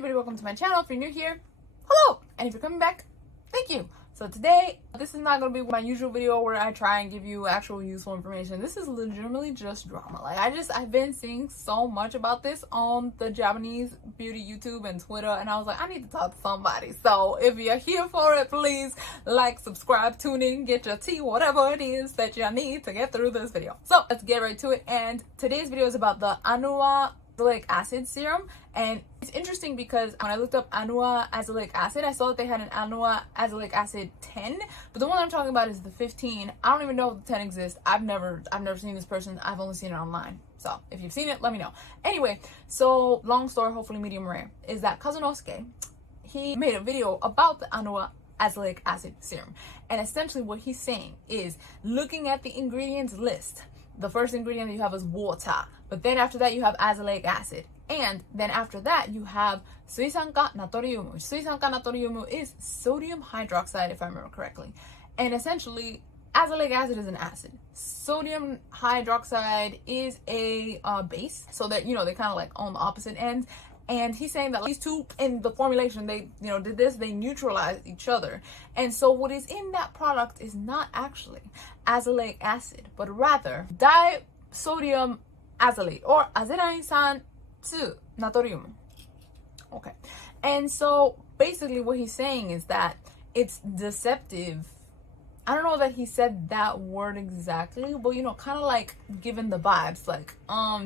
everybody, welcome to my channel. If you're new here, hello! And if you're coming back, thank you. So today, this is not going to be my usual video where I try and give you actual useful information. This is legitimately just drama. Like, I've been seeing so much about this on the Japanese beauty YouTube and Twitter, and I was like, I need to talk to somebody. So if you're here for it, please like, subscribe, tune in, get your tea, whatever it is that you need to get through this video. So let's get right to it. And today's video is about the Anua Azaleic Acid serum, and it's interesting because when I looked up Anua Azaleic Acid, I saw that they had an Anua Azaleic Acid 10, but the one I'm talking about is the 15. I don't even know if the 10 exists. I've never seen this person. I've only seen it online. So if you've seen it, let me know. Anyway, so long story, hopefully medium rare, is that Kazunosuke, he made a video about the Anua Azaleic Acid serum, and essentially what he's saying is, looking at the ingredients list, the first ingredient that you have is water, but then after that you have azelaic acid, and then after that you have suisanka natrium. Suisanka natrium is sodium hydroxide, if I remember correctly, and essentially azelaic acid is an acid, sodium hydroxide is a base, so that, you know, they kind of like on the opposite ends. And he's saying that these two in the formulation, they, you know, they neutralize each other. And so what is in that product is not actually azelaic acid, but rather disodium azelate, or azelaisan 2 natrium. Okay. And so basically what he's saying is that it's deceptive. I don't know that he said that word exactly, but, you know, kind of like giving the vibes, like,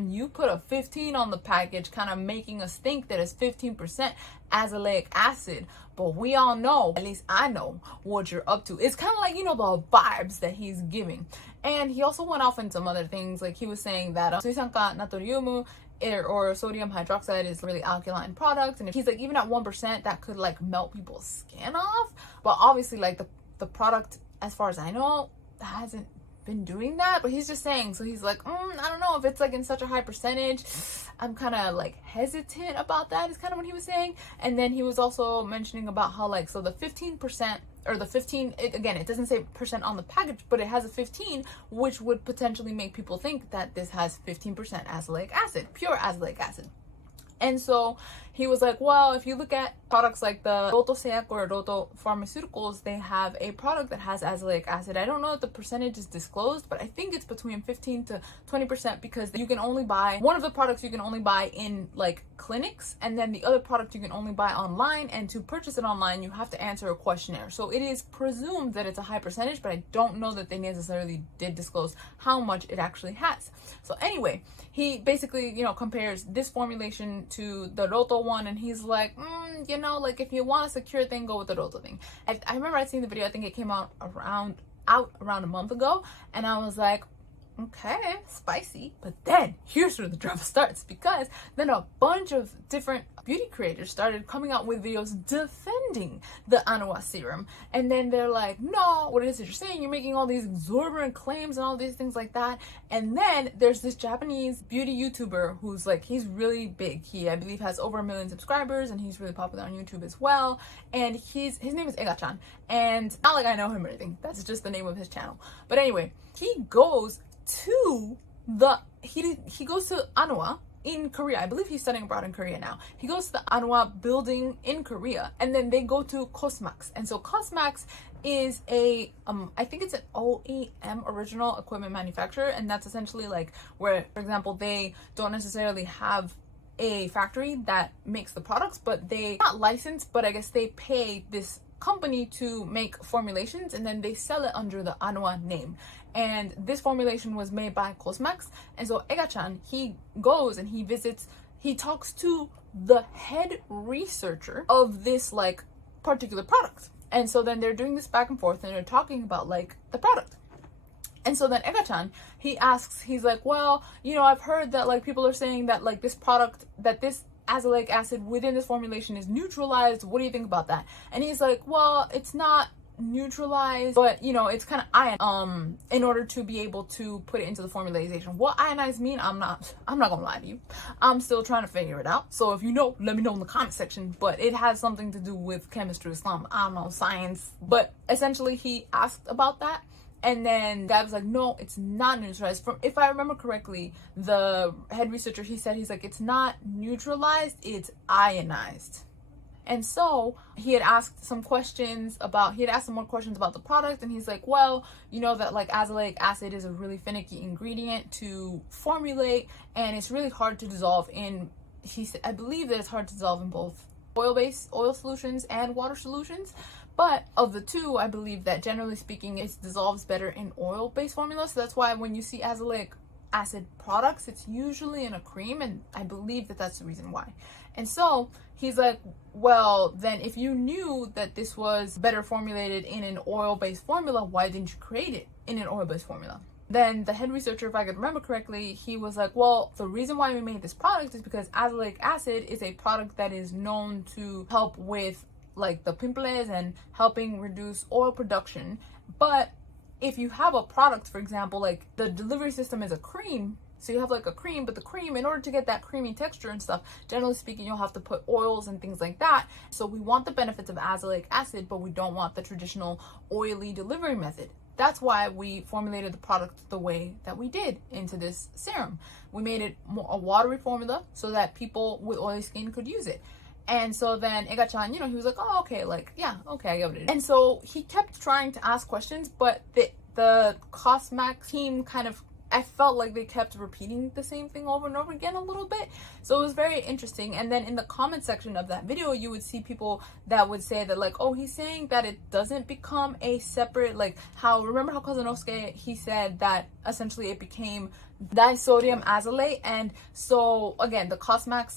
you put a 15 on the package, kind of making us think that it's 15% azelaic acid, but we all know, at least I know, what you're up to. It's kind of like, you know, the vibes that he's giving. And he also went off into some other things, like he was saying that suisanka natrium or sodium hydroxide is really alkaline product, and if he's like, even at 1%, that could like melt people's skin off. But obviously, like the product, as far as I know, hasn't been doing that, but he's just saying, so he's like, I don't know if it's like in such a high percentage. I'm kind of like hesitant about that, is kind of what he was saying. And then he was also mentioning about how, like, so the 15%, or the 15, again, it doesn't say percent on the package, but it has a 15, which would potentially make people think that this has 15% azelaic acid, pure azelaic acid. And so he was like, well, if you look at products like the Roto Seac or Roto Pharmaceuticals, they have a product that has azelaic acid. I don't know if the percentage is disclosed, but I think it's between 15 to 20%, because you can only buy one of the products, you can only buy in like clinics, and then the other product you can only buy online, and to purchase it online you have to answer a questionnaire. So it is presumed that it's a high percentage, but I don't know that they necessarily did disclose how much it actually has. So anyway, he basically, you know, compares this formulation to the Roto one, and he's like, you know, like, if you want a secure thing, go with the Roto thing. I remember I'd seen the video, I think it came out around a month ago, and I was like, okay, spicy. But then here's where the drama starts, because then a bunch of different beauty creators started coming out with videos defending the Anua serum, and then they're like, no, what it is that you're saying, you're making all these exorbitant claims and all these things like that. And then there's this Japanese beauty YouTuber who's like, he's really big, he, I believe, has over 1 million subscribers, and he's really popular on YouTube as well, and his name is Ega-chan, and not like I know him or anything, that's just the name of his channel. But anyway, he goes to he goes to Anua in Korea. I believe he's studying abroad in Korea now. He goes to the Anua building in Korea, and then they go to Cosmax. And so Cosmax is a I think it's an OEM, original equipment manufacturer, and that's essentially like where, for example, they don't necessarily have a factory that makes the products, but they not licensed, but I guess they pay this company to make formulations, and then they sell it under the Anua name. And this formulation was made by Cosmax, and so Ega-chan, he goes and he visits, he talks to the head researcher of this like particular product, and so then they're doing this back and forth, and they're talking about like the product. And so then Ega-chan, he asks, he's like, well, you know, I've heard that like people are saying that like this product, that this azelaic acid within this formulation is neutralized. What do you think about that? And he's like, well, it's not neutralized, but, you know, it's kind of ion in order to be able to put it into the formulation. What ionized mean, I'm not gonna lie to you, I'm still trying to figure it out. So if you know, let me know in the comment section. But it has something to do with chemistry or something, I don't know, science. But essentially he asked about that, And then guy was like, no, it's not neutralized. From, if I remember correctly, the head researcher, he's like, it's not neutralized, it's ionized. And so he had asked some more questions about the product, and he's like, well, you know that like azelaic acid is a really finicky ingredient to formulate, and it's really hard to dissolve in, he said, I believe that it's hard to dissolve in both oil solutions and water solutions. But of the two, I believe that generally speaking, it dissolves better in oil-based formulas. So that's why when you see azelaic acid products, it's usually in a cream, and I believe that that's the reason why. And so he's like, well, then if you knew that this was better formulated in an oil-based formula, why didn't you create it in an oil-based formula? Then the head researcher, if I could remember correctly, he was like, well, the reason why we made this product is because azelaic acid is a product that is known to help with like the pimples and helping reduce oil production. But if you have a product, for example, like the delivery system is a cream, so you have like a cream, but the cream, in order to get that creamy texture and stuff, generally speaking, you'll have to put oils and things like that. So we want the benefits of azelaic acid, but we don't want the traditional oily delivery method. That's why we formulated the product the way that we did into this serum. We made it more a watery formula so that people with oily skin could use it. And so then Ega-chan, you know, he was like, oh, okay, like, yeah, okay, I get what it is. And so he kept trying to ask questions, but the Cosmac team kind of, I felt like they kept repeating the same thing over and over again a little bit. So it was very interesting. And then in the comment section of that video, you would see people that would say that like, oh, he's saying that it doesn't become a separate, like how, remember how Kazanosuke, he said that essentially it became disodium azelate. And so again, the Cosmac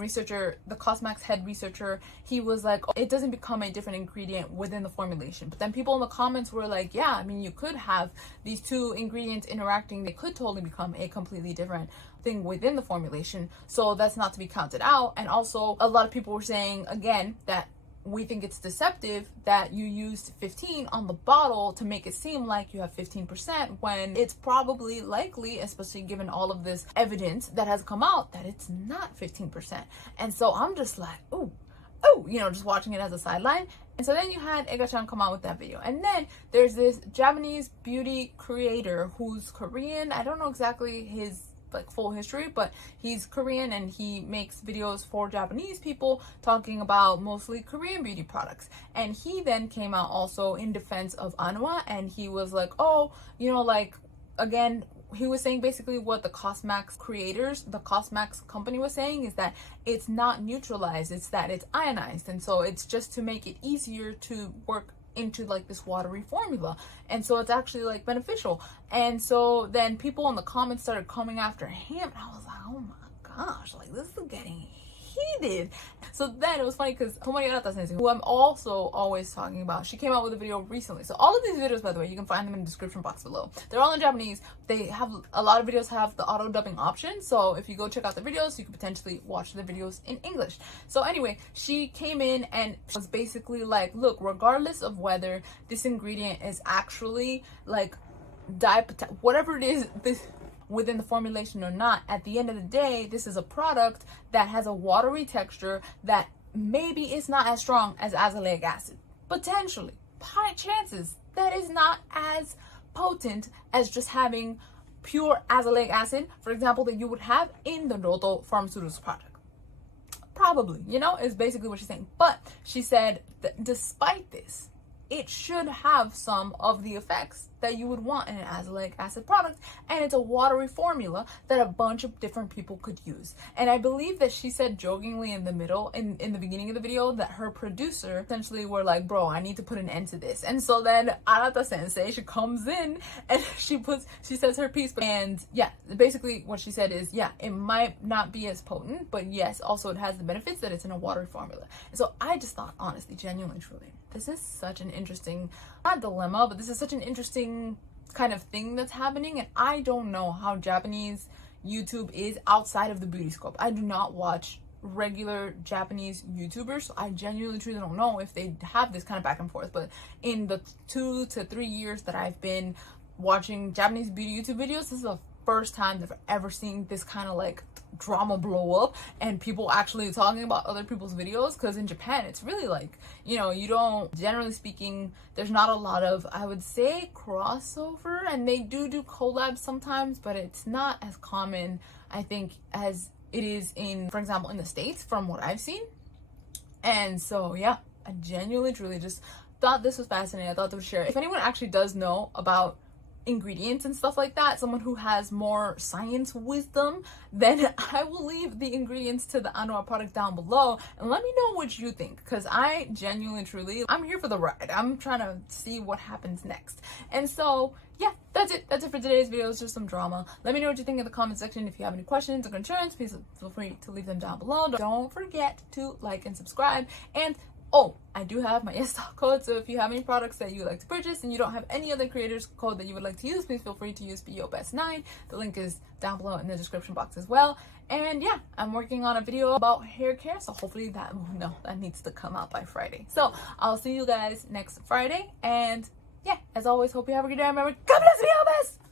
head researcher, he was like, oh, it doesn't become a different ingredient within the formulation. But then people in the comments were like, yeah, I mean, you could have these two ingredients interacting, they could totally become a completely different thing within the formulation, so that's not to be counted out. And also a lot of people were saying again that we think it's deceptive that you used 15 on the bottle to make it seem like you have 15% when it's probably likely, especially given all of this evidence that has come out, that it's not 15%. And so I'm just like, oh, you know, just watching it as a sideline. And so then you had Ega-chan come out with that video. And then there's this Japanese beauty creator who's Korean. I don't know exactly his like full history, but he's Korean and he makes videos for Japanese people talking about mostly Korean beauty products. And he then came out also in defense of Anua, and he was like, oh, you know, like, again, he was saying basically what the Cosmac creators, the Cosmac company was saying is that it's not neutralized, it's that it's ionized. And so it's just to make it easier to work into like this watery formula, and so it's actually like beneficial. And so then people in the comments started coming after him, and I was like, oh my gosh, like this is getting heated. So then it was funny because Tomoyarata sensei, who I'm also always talking about, she came out with a video recently. So all of these videos, by the way, you can find them in the description box below. They're all in Japanese. They have a lot of videos have the auto dubbing option, so if you go check out the videos, you could potentially watch the videos in English. So anyway, she came in and was basically like, look, regardless of whether this ingredient is actually like whatever it is, this within the formulation or not, at the end of the day, this is a product that has a watery texture that maybe is not as strong as azelaic acid. Potentially, high chances that is not as potent as just having pure azelaic acid, for example, that you would have in the Noto Pharmaceuticals product. Probably, you know, is basically what she's saying. But she said that despite this, it should have some of the effects that you would want in an azelaic acid product, and it's a watery formula that a bunch of different people could use. And I believe that she said jokingly in the middle, in the beginning of the video, that her producer essentially were like, bro, I need to put an end to this. And so then Arata sensei, she comes in and she says her piece, and yeah, basically what she said is, yeah, it might not be as potent, but yes, also it has the benefits that it's in a watery formula. And so I just thought, honestly, genuinely, truly, this is such an interesting, not dilemma, but this is such an interesting kind of thing that's happening. And I don't know how Japanese YouTube is outside of the beauty scope. I do not watch regular Japanese YouTubers, so I genuinely truly don't know if they have this kind of back and forth. But in the 2 to 3 years that I've been watching Japanese beauty YouTube videos, this is the first time that I've ever seen this kind of like drama blow up and people actually talking about other people's videos, because in Japan it's really like, you know, you don't, generally speaking, there's not a lot of, I would say, crossover, and they do collabs sometimes, but it's not as common, I think, as it is in, for example, in the States, from what I've seen. And so yeah, I genuinely truly just thought this was fascinating. I thought to share. If anyone actually does know about ingredients and stuff like that, someone who has more science wisdom, then I will leave the ingredients to the Anua product down below and let me know what you think, because I genuinely truly, I'm here for the ride. I'm trying to see what happens next. And so yeah, that's it for today's video. It's just some drama. Let me know what you think in the comment section. If you have any questions or concerns, please feel free to leave them down below. Don't forget to like and subscribe. And oh, I do have my stock code, so if you have any products that you would like to purchase and you don't have any other creators code that you would like to use, please feel free to use BOBEST9. The link is down below in the description box as well. And yeah, I'm working on a video about hair care, so hopefully that needs to come out by Friday. So I'll see you guys next Friday, and yeah, as always, hope you have a good day. Remember, God bless, BOBEST!